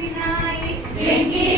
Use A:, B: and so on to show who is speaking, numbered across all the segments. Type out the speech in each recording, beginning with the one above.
A: వచ్చినాయి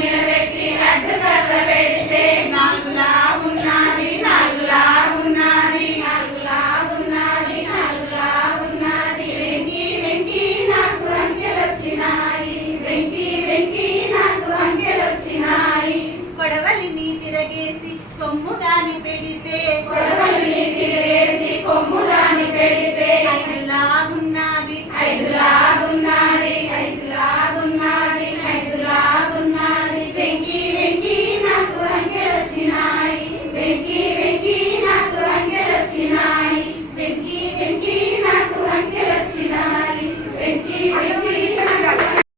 B: నెరవేర్చి అడ్డు కర్ర పెడితే.
A: నాలుగులా ఉన్నది నాలుగులా ఉన్నది
B: నాలుగులా ఉన్నది నాలుగులా ఉన్నది వెంకి వెంకి నాకు అంకెలు వచ్చినాయి వెంకి వెంకి నాకు అంకెలు వచ్చినాయి
A: కొడవలిని తిరగేసి సొమ్ము గాని పెడితే